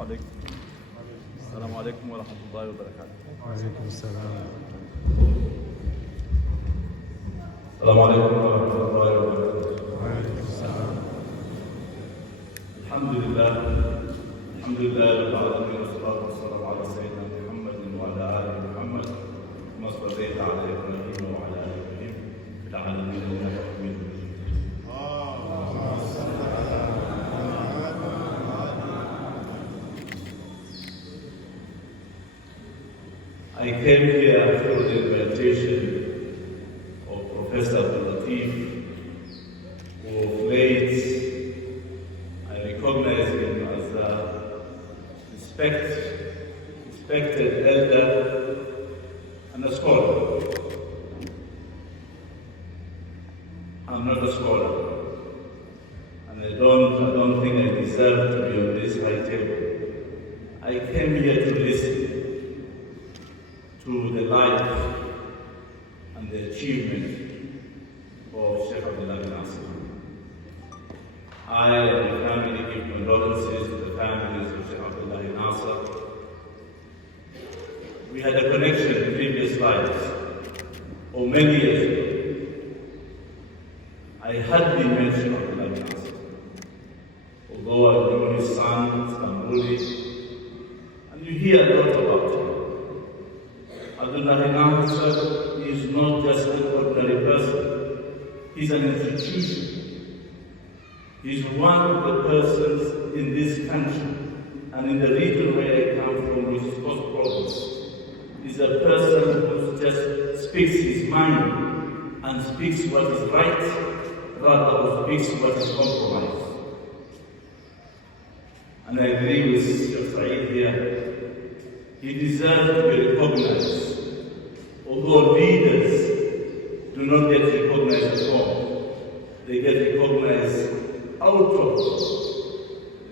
عليكم. السلام عليكم ورحمة الله وبركاته. وعليكم السلام. السلام عليكم ورحمة الله وبركاته. وعليكم السلام. الحمد لله رب العالمين والصلاة والسلام على سيدنا محمد وعلى آل محمد كما صليت على إبراهيم وعلى آل إبراهيم في العالمين إنك حميد مجيد. I came here through the invitation of Professor Abdillahi, who of late I recognize him as a respected elder and a scholar. I'm not a scholar, and I don't think I deserve to be on this high table. I came here to listen to the life and the achievement of Sheikh Abdillahi Nassir. I and the family give condolences to the families of Sheikh Abdillahi Nassir. We had a connection in previous lives, or many years ago. I had been mentioned Abdillahi Nassir, although I knew his son, Islamic, and you hear a lot about him. Abdillahi Nassir is not just an ordinary person, he's an institution. He's one of the persons in this country and in the region where I come from, which is Coast Province. He's a person who just speaks his mind and speaks what is right, rather than speaks what is compromised. And I agree with Jaffery here. He deserves to be recognized. Although leaders do not get recognized at all, they get recognized out of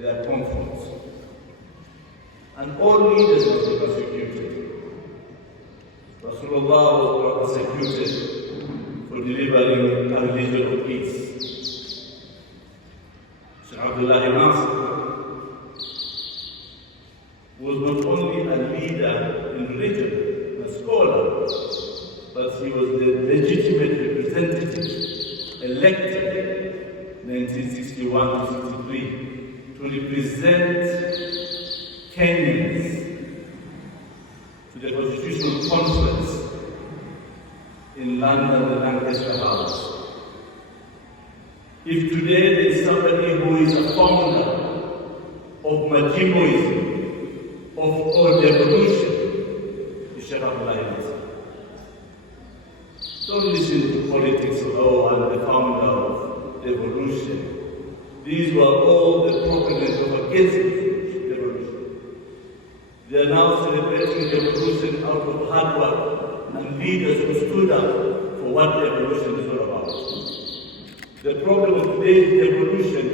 their comfort. And all leaders must be persecuted. Rasulullah was persecuted for delivering a religion of peace. Sheikh Abdillahi Nassir was not only a leader in religion, a scholar, but he was the legitimate representative elected 1961 to 63 to represent Kenyans to the Constitutional Conference in London, the Lancaster House. If today there is somebody who is a founder of Najiboism, of revolution, Sheikh Abdillahi Nassir. Don't listen to politics of, I'm the founder of revolution. These were all the propaganda against revolution. They are now celebrating revolution out of hard work and leaders who stood up for what revolution is all about. The problem of today's revolution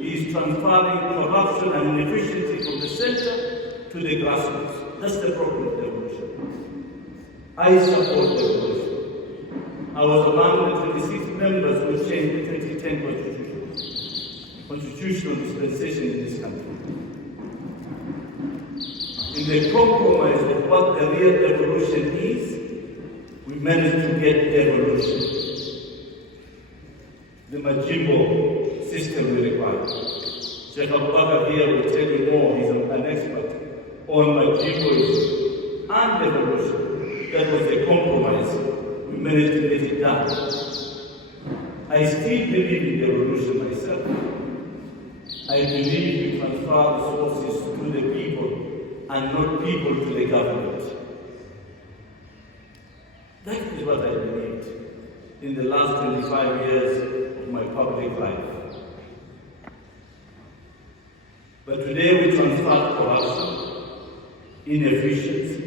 is transferring corruption and inefficiency from the center to the grassroots. That's the problem of revolution. I support revolution. I was among the 26 members who changed the 2010 constitutional dispensation in this country. In the compromise of what the real revolution is, we managed to get evolution. The Majimbo system we require. Sheikh Abubakar here will tell you more, he's an expert on Majimboism and evolution. That was a compromise. We managed to get it done. I still believe in evolution myself. I believe we transfer resources to the people and not people to the government. That is what I believed in the last 25 years of my public life. But today we transfer corruption, inefficiency,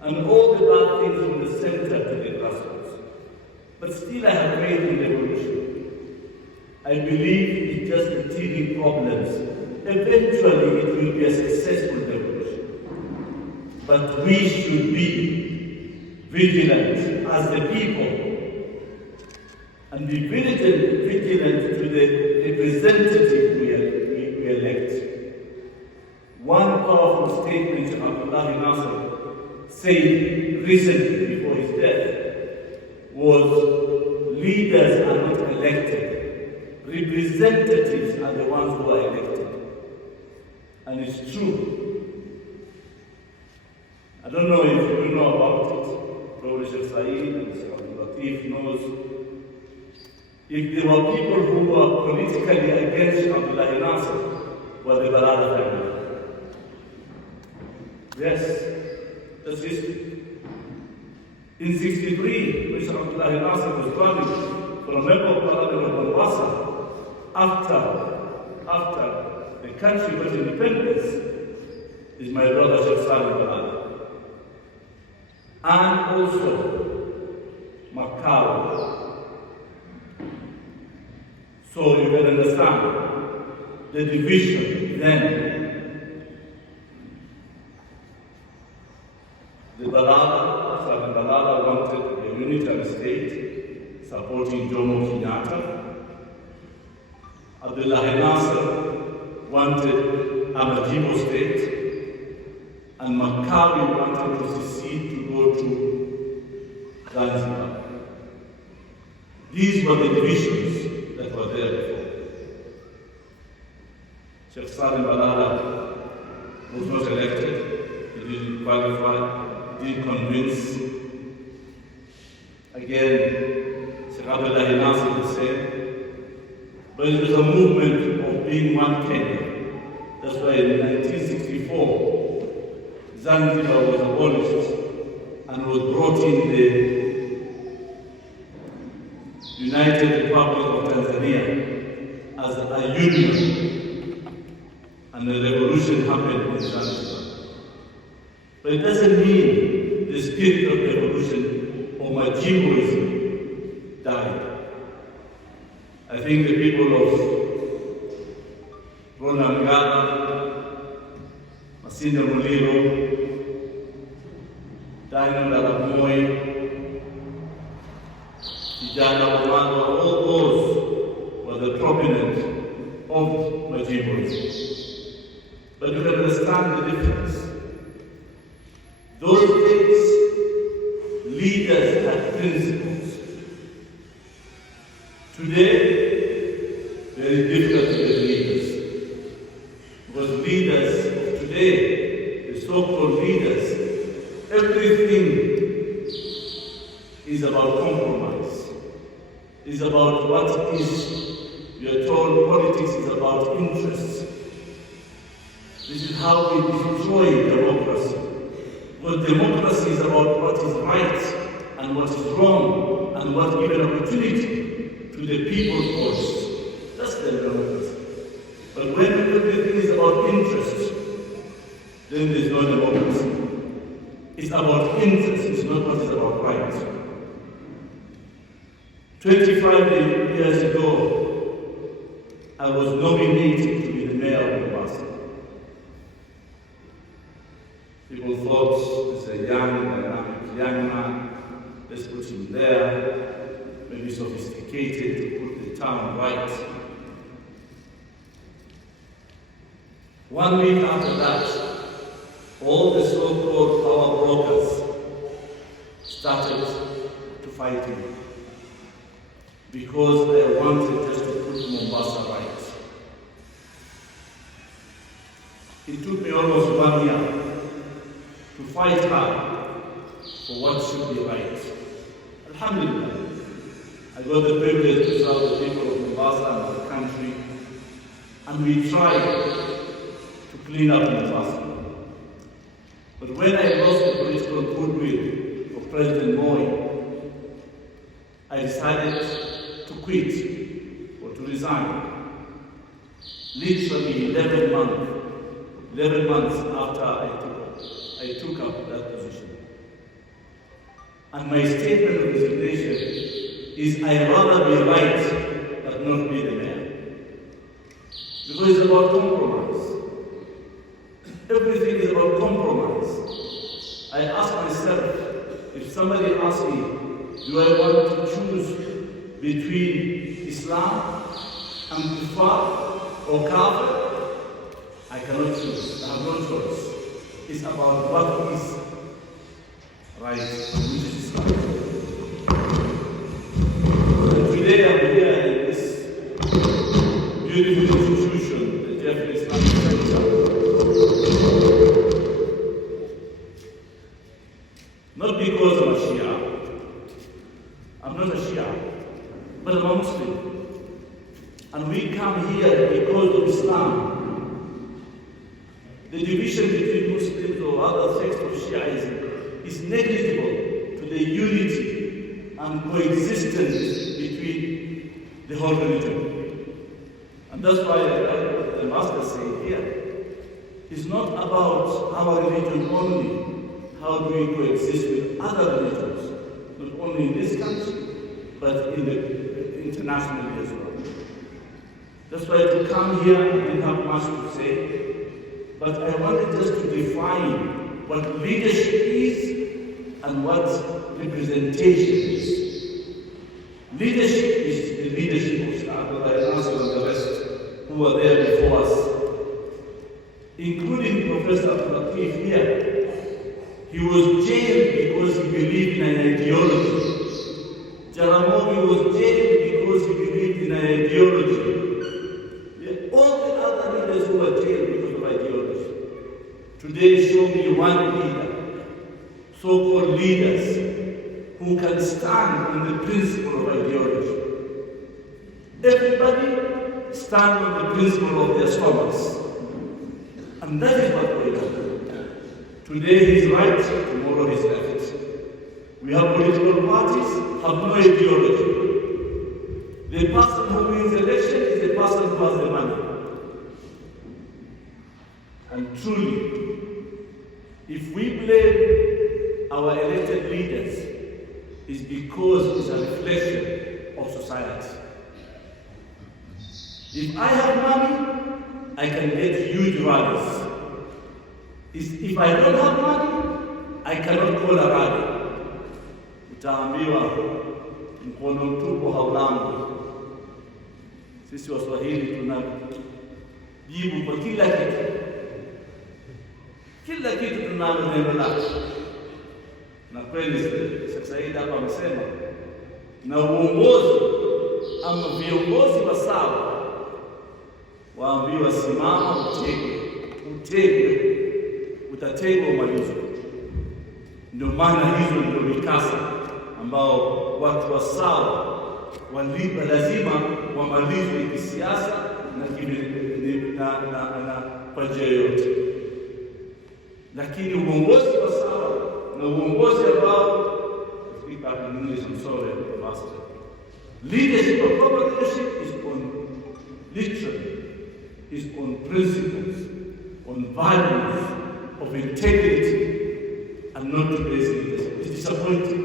and all the bad things from the center to the grassroots. But still I have faith in revolution. I believe it's just the teething problems. Eventually it will be a successful revolution. But we should be vigilant as the people and be vigilant to the representative we elect. One powerful statement Sheikh Abdillahi Nassir said recently before his death was, leaders are not elected, representatives are the ones who are elected. And it's true. I don't know if you know about it. Probably Sheikh Saeed and Sheikh Abdul Latif knows. If there were people who were politically against Sheikh Abdillahi Nassir, were the Balala family. Yes, that's history. In 63, when Sheikh Abdillahi Nassir was running for a member of Parliament of Mombasa, after the country got independence, is my brother Sheikh Balala. And also Macau. So you can understand the division then. The Balala wanted a unitary state supporting Jomo Kenyatta. Abdillahi Nassir wanted a Najib state, and Maccabi wanted to secede to go to Zanzibar. These were the divisions that were there before. Sheikh Balala was not elected, he didn't qualify. Did convince. Again, Sheikh Abdillahi Nassir the same. But it was a movement of being one Kenya. That's why in 1964, Zanzibar was abolished and was brought in the United Republic of Tanzania as a union. And the revolution happened in Zanzibar. But it doesn't mean the spirit of revolution or Majiboism died. I think the people of Ronangala, Masinda Muliro, Dino Dalamoy, Ijana Omando, all those were the prominent of Majiboism. But you can understand the difference. Those days, leaders had principles. Today, very difficult to get leaders. Because leaders of today, the so-called leaders, everything is about compromise. It's about what is, we are told politics is about interests. This is how we destroy democracy. But democracy is about what is right and what is wrong and what gives an opportunity to the people's voice. That's the democracy. But when everything is about interest, then there's no democracy. It's about interest, it's not what is about right. 25 years ago, I was nominated to be the mayor of Mombasa. People thought, this is a young, dynamic young man, let's put him there, maybe sophisticated to put the town right. 1 week after that, all the so-called power brokers started to fight me because I wanted just to put Mombasa right. It took me almost 1 year to fight hard for what should be right. Alhamdulillah, I got the privilege to serve the people of Mombasa and the country, and we tried to clean up Mombasa. But when I lost the political goodwill of President Moi, I decided to quit or to resign. Literally 11 months after I took up that position. And my statement of resignation is I'd rather be right but not be the mayor. Because it's about compromise. Everything is about compromise. I ask myself, if somebody asks me, do I want to choose between Islam and Kuffar or Kafir? I cannot choose. I have no choice. It's about what is right, which is Islam. And today I'm here in this beautiful institution, the Jaffery Islamic Center. Not because I'm a Shia. I'm not a Shia, but I'm a Muslim. And we come here because of Islam. The division between Muslims or other sects of Shiaism is negligible to the unity and coexistence between the whole religion. And that's why the Master said here, it's not about our religion only. How do we coexist with other religions, not only in this country, but internationally as well. That's why to come here, I didn't have much to say, but I wanted just to define what leadership is and what representation is. Leadership is the leadership of Abdillahi Nassir and the rest who were there before us, including Professor Abdillahi here. He was jailed because he believed in an ideology. Jaramogi was jailed because he believed in an ideology. All the other leaders who were jailed because of ideology. Today, show me one leader, so-called leaders, who can stand on the principle of ideology. Everybody stand on the principle of their stomachs. And that is what we do. Today he's right, tomorrow he's left. We have political parties, have no ideology. The person who wins the election is the person who has the money. And truly, if we blame our elected leaders, it's because it's a reflection of society. If I have money, I can get huge rallies. If I don't have money, I cannot call a rally. Utaambiwa mkono mtupu haulambwi. Sisi Waswahili tunajibu kwa kila kitu. Kila kitu tunalo neno lake. Na kweli Sheikh Said hapa amesema, na uongozi ama viongozi wa sawa waambiwa simama utegwe, utategwa umalizwe. Ndio maana hizo ndio mikasa ambao watu wa sawa lazima wamalizwe kisiasa na kwa njia yote. Lakini uongozi wa sawa na uongozi ambao leadership, a proper leadership is on principles, on values of integrity, and not today's leaders. It's disappointing.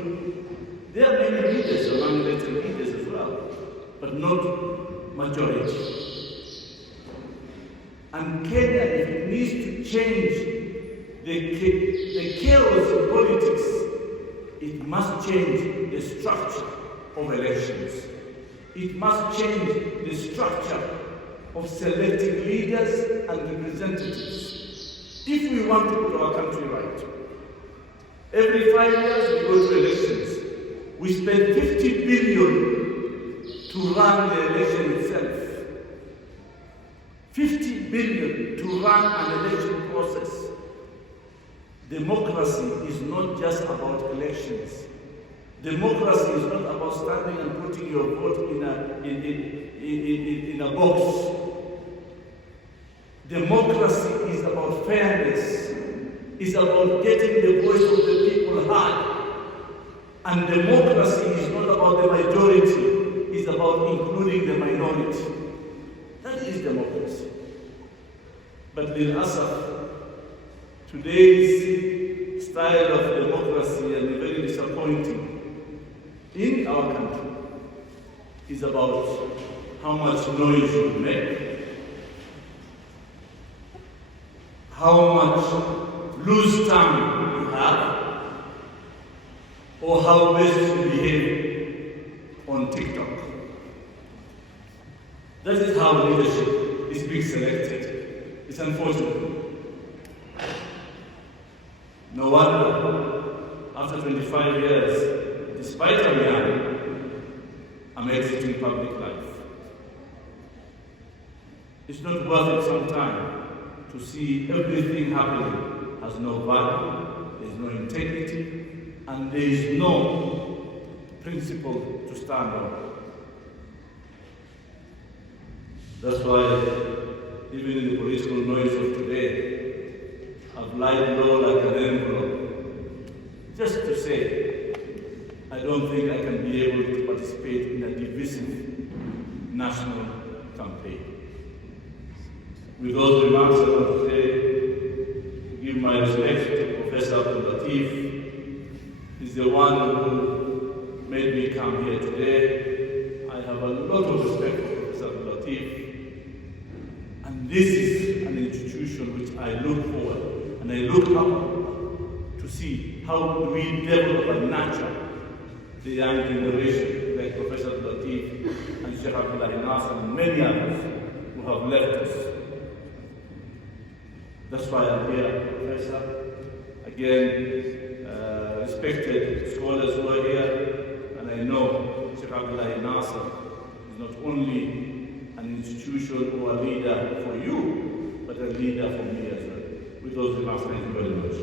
There are many leaders among elected leaders as well, but not majority. And Kenya, if it needs to change the chaos in politics, it must change the structure of elections. It must change the structure of selecting leaders and representatives. If we want to put our country right, every 5 years we go to elections. We spend 50 billion to run the election itself. 50 billion to run an election process. Democracy is not just about elections. Democracy is not about standing and putting your vote in a box. Democracy is about fairness. It's about getting the voice of the people heard. And democracy is not about the majority. It's about including the minority. That is democracy. But للأسف, today's style of democracy, and very disappointing in our country, is about how much noise you make, how much loose tongue you have, or how best you behave on TikTok. That is how leadership is being selected. It's unfortunate. No wonder, after 25 years, despite I'm young, I'm exiting public life. It's not worth it sometimes to see everything happening has no value, there's no integrity, and there is no principle to stand on. That's why, even in the political noise of today, I've lied low like an envelope, just to say, I don't think I can be able to participate in a divisive national campaign. With those remarks, I want to say, give my respect to Professor Abdillahi. He's the one who made me come here today. I have a lot of respect for Professor Abdillahi. And this is an institution which I look forward and I look up to see how do we develop and nurture the young generation like Professor Abdillahi and Sheikh Abdillahi Nassir and many others who have left us. That's why I'm here, Professor. Again, respected scholars who are here, and I know Sheikh Abdillahi Nassir is not only an institution or a leader for you, but a leader for me as well. With those remarks, thank you very much.